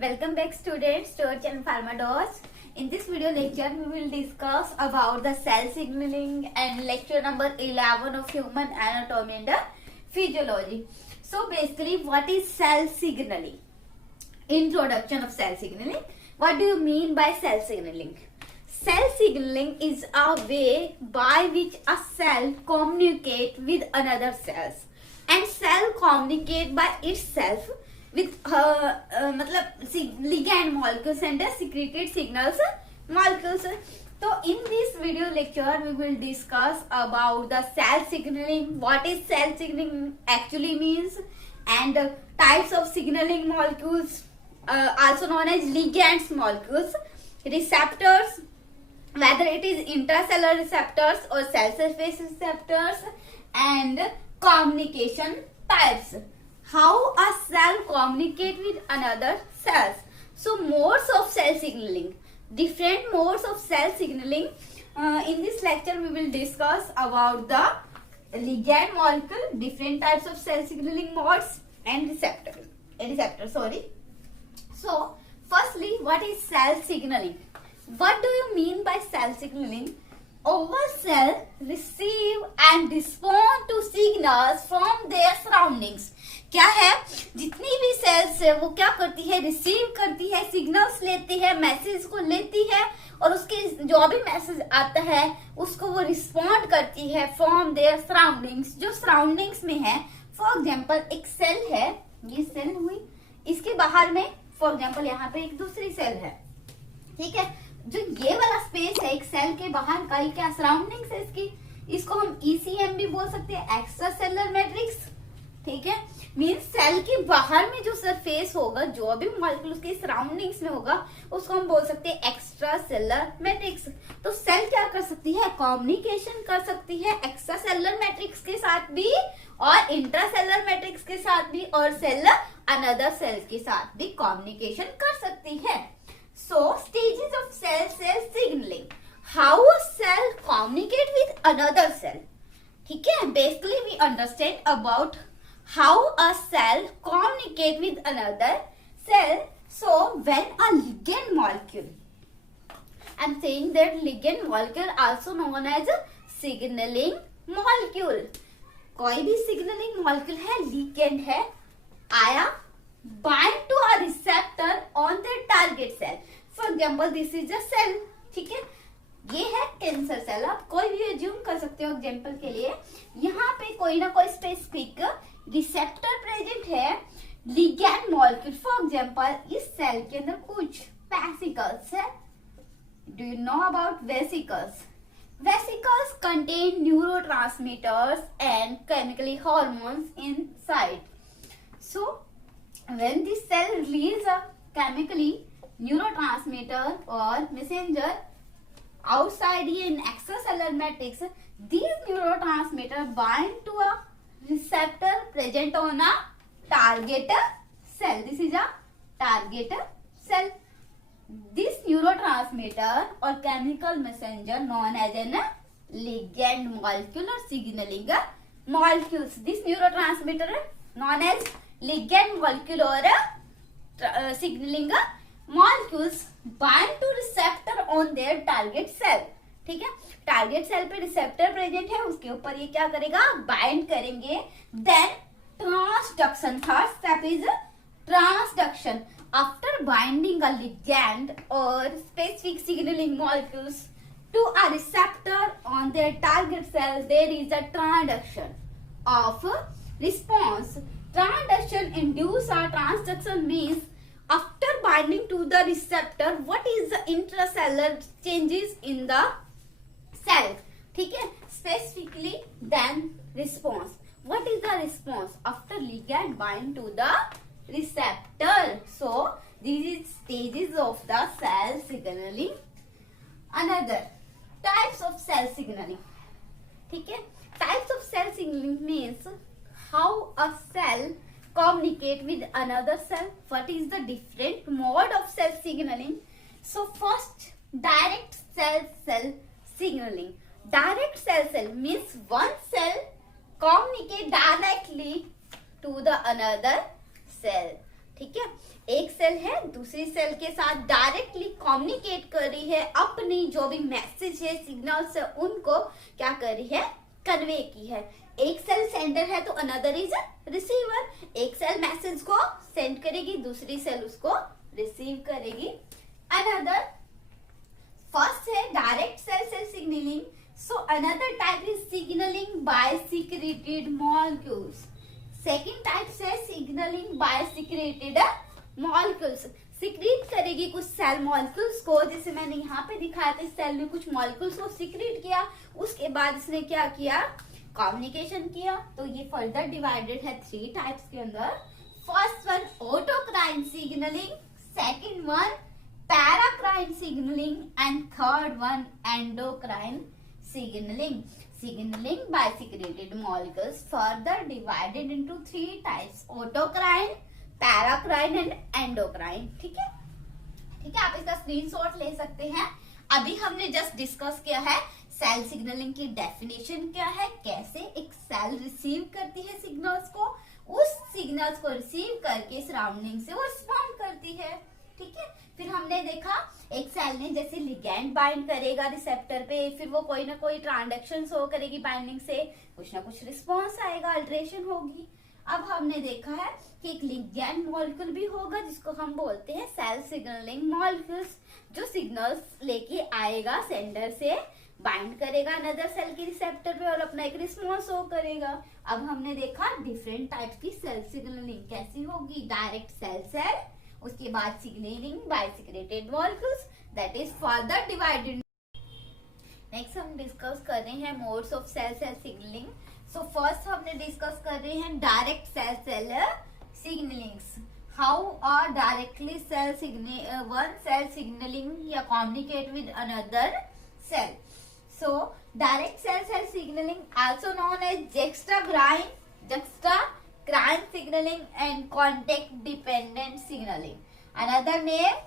Welcome back students to our channel Pharmados. In this video lecture we will discuss about the cell signaling and lecture number 11 of human anatomy and physiology. So basically what is cell signaling? Introduction of cell signaling. What do you mean by cell signaling? Cell signaling is a way by which a cell communicates with another cells and cell communicate by itself with ligand molecules and secreted signals molecules. So in this video lecture we will discuss about the cell signaling, what is cell signaling actually means, and types of signaling molecules, also known as ligands molecules, receptors, whether it is intracellular receptors or cell surface receptors, and communication types. How a cell communicate with another cells. So modes of cell signaling, different modes of cell signaling. In this lecture we will discuss about the ligand molecule, different types of cell signaling modes, and receptor. So firstly, what is cell signaling? What do you mean by cell signaling? Our cell receive and respond to signals from their surroundings. क्या है, जितनी भी sales है वो क्या करती है, receive करती है, सिग्नल्स लेती है, मैसेज को लेती है और उसके जो भी मैसेज आता है उसको वो रिस्पॉन्ड करती है फ्रॉम देयर सराउंडिंग्स, जो सराउंडिंग्स में है. फॉर एग्जांपल एक सेल है, ये सेल हुई, इसके बाहर में फॉर एग्जांपल यहाँ पे एक दूसरी सेल है. ठीक है, जो ये वाला स्पेस है एक सेल के बाहर का, ये क्या सराउंडिंग्स है इसकी, इसको हम ईसीएम भी बोल सकते हैं, एक्स्ट्रा सेलुलर मैट्रिक्स. ठीक है, मीन्स सेल के बाहर में जो सरफेस होगा, जो भी मॉलिक्यूल उसके सराउंडिंग्स में होगा उसको हम बोल सकते हैं एक्स्ट्रा सेलुलर मैट्रिक्स. तो सेल क्या कर सकती है, कम्युनिकेशन कर सकती है एक्स्ट्रा सेलुलर मैट्रिक्स के साथ भी और इंट्रा सेलुलर मैट्रिक्स के साथ भी और सेल अनदर सेल्स के साथ भी कम्युनिकेशन कर सकती है. So stages of cell signaling. How a cell communicate with another cell. ठीक है, basically we understand about how a cell communicate with another cell. So when a ligand molecule, I'm saying that ligand molecule also known as a signaling molecule. कोई भी signaling molecule है, ligand है, आया, bind to a receptor on the target cell. For example, this is a cell. ठीक है, ये है cancer cell. आप कोई भी एज्यूम कर सकते हो एग्जांपल के लिए. यहाँ पे कोई ना कोई स्पेसिफिक रिसेप्टर प्रेजेंट है, लिगैंड मॉलिक्यूल. फॉर एग्जांपल इस सेल के अंदर कुछ वेसिकल्स है. Do you know about vesicles? Vesicles contain neurotransmitters and chemically hormones inside. So when this cell release a chemically neurotransmitter or messenger outside in extracellular matrix, these neurotransmitter bind to a receptor present on a target cell. This is a target cell. This neurotransmitter or chemical messenger known as an ligand molecule or signaling molecules. This neurotransmitter known as ligand molecule or signaling molecules bind to receptor on their target cell. ठीक है, target cell पे receptor present है, उसके ऊपर ये क्या करेगा, bind करेंगे. Then transduction, first step is transduction. After binding a ligand or specific signaling molecules to a receptor on their target cell, there is a transduction of response. Transduction induce or transduction means after binding to the receptor, what is the intracellular changes in the cell. ठीक है, specifically then response. What is the response after ligand bind to the receptor? So these is stages of the cell signaling. Another types of cell signaling. ठीक है, types of cell signaling means how a cell communicate with another cell. What is the different mode of cell signaling? So first, direct cell signaling. Direct cell means one cell communicate directly to the another cell. ठीक है, एक cell है दूसरी cell के साथ directly communicate कर रही है, अपनी जो भी मैसेज है, सिग्नल्स है, उनको क्या कर रही है, कन्वे की है। एक सेल सेंडर है तो अनदर इज रिसीवर। एक सेल मैसेज को सेंड करेगी, दूसरी सेल उसको रिसीव करेगी। अनदर फर्स्ट है direct cell cell signaling, so another type is signaling by secreted molecules. Second type है signaling by secreted molecules. Secret करेगी कुछ सेल मॉलिक्यूल्स को, जैसे मैंने यहाँ पे दिखाया था, सेल में कुछ मॉलिक्यूल्स को सीक्रेट किया, उसके बाद इसने क्या किया, कम्युनिकेशन किया। तो ये फर्दर डिवाइडेड है 3 टाइप्स के अंदर। First one autocrine signalling, second one paracrine signalling and third one endocrine signaling. Signaling by secreted molecules further divided into 3 types: autocrine, paracrine and endocrine. ठीक है, ठीक है, आप इसका स्क्रीनशॉट ले सकते हैं। अभी हमने जस्ट डिस्कस किया है सेल सिग्नलिंग की डेफिनेशन क्या है, कैसे एक सेल रिसीव करती है सिग्नल्स को, उस सिग्नल्स को रिसीव करके सराउंडिंग से वो रिस्पॉन्ड करती है। ठीक है, फिर हमने देखा एक सेल ने जैसे लिगैंड बाइंड करेगा रिसेप्टर पे, फिर वो कोई ना कोई ट्रांजेक्शन शो करेगी बाइंडिंग से, कुछ ना कुछ रिस्पॉन्स आएगा, अल्टरेशन होगी। अब हमने देखा है कि एक लिगैंड मॉलिक्यूल भी होगा जिसको हम बोलते हैं सेल सिग्नलिंग मॉलिक्यूल्स, जो सिग्नल्स लेके आएगा सेंडर से, बाइंड करेगा अनदर सेल के रिसेप्टर पे और अपना एक रिस्पॉन्स शो करेगा। अब हमने देखा डिफरेंट टाइप की सेल सिग्नलिंग कैसी होगी, डायरेक्ट सेल सेल, उसके बाद signaling by secreted molecules, that is further divided. Next हम डिस्कस कर रहे हैं modes of cell cell signaling. So first हमने डिस्कस कर रहे हैं direct cell cell signalings. How are directly cell one cell signaling या communicate with another cell. So direct cell cell signaling also known as juxtacrine signaling and contact dependent signaling. Another name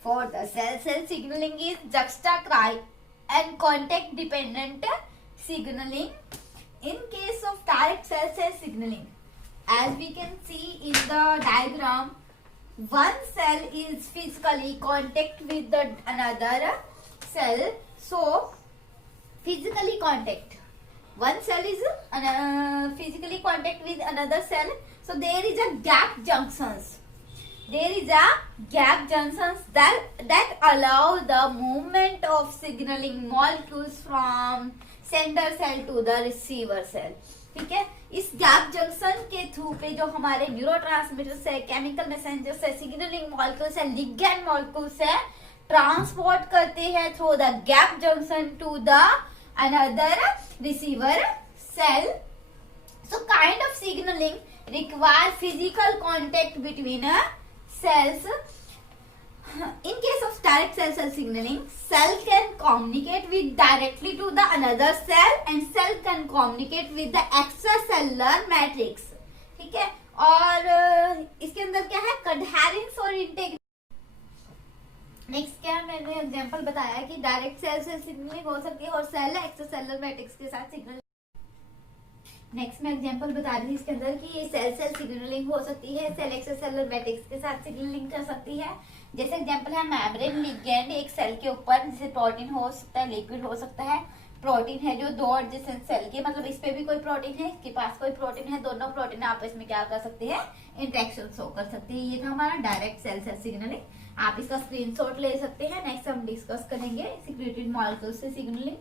for the cell cell signaling is juxtacrine and contact dependent signaling. In case of direct cell cell signaling, as we can see in the diagram, one cell is physically contact with the another cell. So physically contact, one cell is physically contact with another cell, so there is a gap junctions. There is a gap junctions that allow the movement of signaling molecules from sender cell to the receiver cell. ठीक है, इस gap junction के through पे जो हमारे neurotransmitters है, chemical messengers है, signaling molecules है, लिगैंड मॉलिक्यूल्स है, ट्रांसपोर्ट करते हैं through the gap junction to the another receiver cell. So kind of signaling require physical contact between cells. In case of direct cell cell signaling, cell can communicate with directly to the another cell and cell can communicate with the extracellular matrix. ठीक है, और इसके अंदर क्या है, coherence और integration. Next क्या है, मैंने एग्जांपल बताया कि डायरेक्ट सेल सेल सिग्नलिंग हो सकती है और सेल एक्स्ट्रासेलुलर मैट्रिक्स के साथ सिग्नल। नेक्स्ट मैं एग्जांपल बता रही थी इसके अंदर कि ये सेल सेल सिग्नलिंग हो सकती है, सेल एक्स्ट्रासेलुलर मैट्रिक्स के साथ सिग्नलिंग कर सकती है। जैसे एग्जांपल है मेम्ब्रेन लिगैंड एक सेल के ऊपर, जैसे प्रोटीन हो सकता है, लिक्विड हो सकता है, प्रोटीन है जो दो एडजेसेंट सेल के, मतलब इस पे भी कोई प्रोटीन है, इसके पास कोई प्रोटीन है, दोनों प्रोटीन आपस में क्या कर सकते हैं, इंटरेक्शन शो कर सकते हैं। ये था हमारा डायरेक्ट सेल सेल सिग्नलिंग, आप इसका स्क्रीनशॉट ले सकते हैं। नेक्स्ट हम डिस्कस करेंगे सीक्रेटेड मॉलिक्यूल्स से सिग्नलिंग।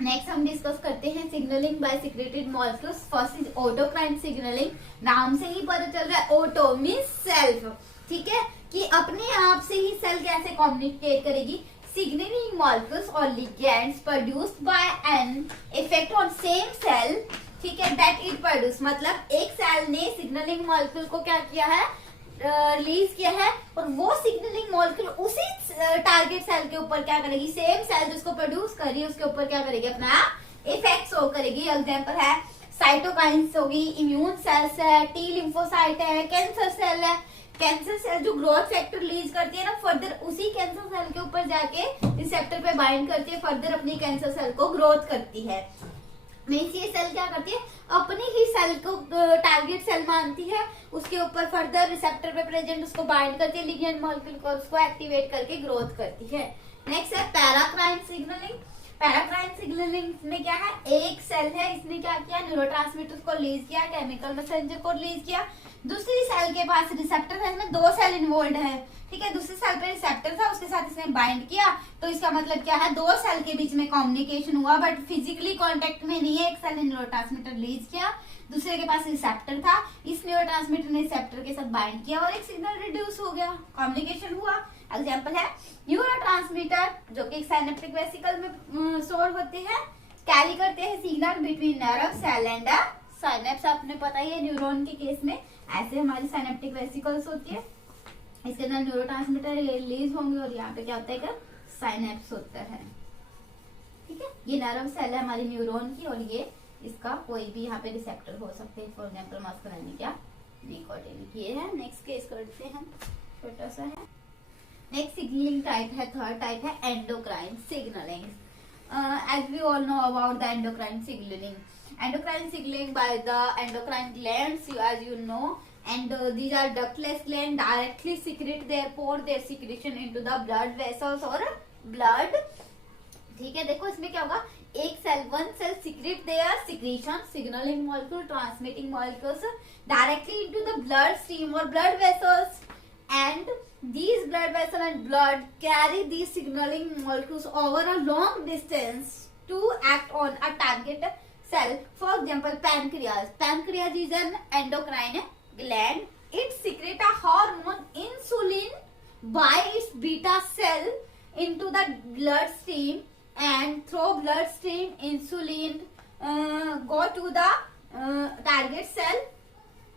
नेक्स्ट हम डिस्कस करते हैं signaling by secreted molecules. First is autocrine signaling. नाम से ही पता चल रहा है, ऑटो मींस सेल्फ, ठीक है, कि अपने आप से ही सेल कैसे कम्युनिकेट करेगी। सिग्नलिंग मॉलिक्यूल्स और ligands produced by an effect on same cell, ठीक है, दैट इट प्रोड्यूस, मतलब एक सेल ने सिग्नलिंग मॉलिक्यूल को क्या किया है, रिलीज किया है, और वो सिग्नलिंग मॉलिक्यूल उसी टारगेट सेल के ऊपर क्या करेगी, सेम सेल जिसको प्रोड्यूस कर रही है उसके ऊपर क्या करेगी, अपना इफेक्ट शो करेगी। एग्जांपल है साइटोकाइंस होगी, इम्यून सेल्स है, टी लिम्फोसाइट है, कैंसर सेल है। कैंसर सेल जो ग्रोथ फैक्टर रिलीज करती है ना, फर्दर उसी कैंसर सेल के ऊपर जाके रिसेप्टर पे बाइंड करती है, फर्दर अपनी कैंसर सेल को ग्रोथ करती है। मीन्स ये सेल क्या करती है, अपनी ही सेल को टारगेट सेल मानती है, उसके ऊपर फर्दर रिसेप्टर पे प्रेजेंट उसको बाइंड करती है लिगेंड मॉलिक्यूल को, उसको एक्टिवेट करके ग्रोथ करती है। नेक्स्ट है पैराक्राइन सिग्नलिंग। पैराक्राइन सिग्नलिंग में क्या है, एक सेल है, इसने क्या किया, न्यूरोट्रांसमीटर को रिलीज किया, केमिकल मैसेंजर को रिलीज किया, दूसरी सेल के पास रिसेप्टर है, इसमें 2 सेल इन्वॉल्व है, ठीक है, दूसरी सेल पे रिसेप्टर था, उसके साथ इसने बाइंड किया, तो इसका मतलब क्या है, 2 सेल के बीच में कम्युनिकेशन हुआ, बट फिजिकली कांटेक्ट में नहीं है। एक सेल ने न्यूरोट्रांसमीटर रिलीज किया, दूसरे के पास रिसेप्टर था, इस न्यूरोट्रांसमीटर ने रिसेप्टर के साथ बाइंड किया और एक सिग्नल रिड्यूस हो गया, कम्युनिकेशन हुआ। एग्जाम्पल है न्यूरोट्रांसमीटर, जो कि साइनेप्टिक वेसिकल में स्टोर होते हैं, कैरी करते हैं signal between nerve cell and synapse. आपने पता ही है न्यूरॉन के केस में ऐसे हमारी साइनेप्टिक वेसिकल्स होती है, इसके अंदर न्यूरोट्रांसमीटर रिलीज होंगे और यहाँ पे क्या होता है, साइनेप्स होता है, ठीक है। ये नर्व सेल है हमारी न्यूरॉन की और ये इसका कोई भी यहाँ पे रिसेप्टर हो सकते हैं, फॉर एग्जाम्पल मस्कुलिन क्या निकोटिनिक, ये है। नेक्स्ट केस करते हैं, छोटा सा है। नेक्स्ट सिग्नलिंग टाइप है, थर्ड टाइप है endocrine signaling. As we all know about the endocrine signaling, endocrine signaling by the endocrine glands, as you know, and these are ductless gland, directly secrete their secretion into the blood vessels or blood, ठीक है। देखो इसमें क्या होगा, एक cell, one cell secrete their secretion, signaling molecule, transmitting molecules directly into the blood stream or blood vessels, and these blood vessels and blood carry these signaling molecules over a long distance to act on a target cell. For example, pancreas. Pancreas is an endocrine gland. It secretes a hormone insulin by its beta cell into the bloodstream, and through bloodstream insulin go to the target cell,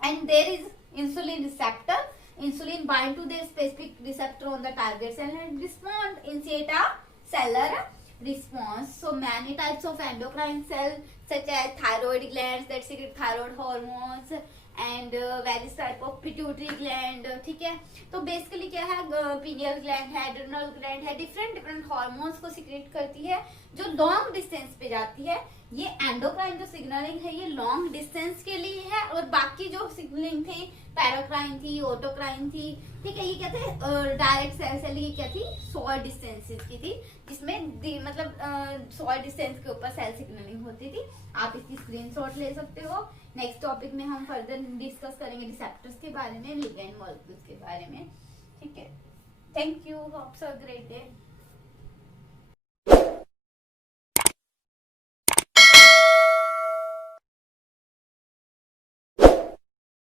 and there is insulin receptor. Insulin bind to the specific receptor on the target cell and respond, initiate a cellular response. So many types of endocrine cells such as thyroid glands that secrete thyroid hormones and various type of pituitary gland, ठीक है। तो basically क्या है, pineal gland है, adrenal gland है, different hormones को secrete करती है जो लॉन्ग डिस्टेंस पे जाती है। ये एंडोक्राइन जो सिग्नलिंग है ये लॉन्ग डिस्टेंस के लिए है, और बाकी जो सिग्नलिंग थी पैराक्राइन थी, ऑटोक्राइन थी, ठीक है, ये क्या थे, डायरेक्ट सेल सेल की क्या थी, शॉर्ट डिस्टेंसेस की थी, जिसमें मतलब शॉर्ट डिस्टेंस के ऊपर सेल सिग्नलिंग होती थी। आप इसकी स्क्रीनशॉट ले सकते हो। नेक्स्ट टॉपिक में हम फर्दर डिस्कस करेंगे रिसेप्टर्स के बारे में, लिगैंड मॉलिक्यूल्स के बारे में, ठीक है। Thank you, hopes a great day.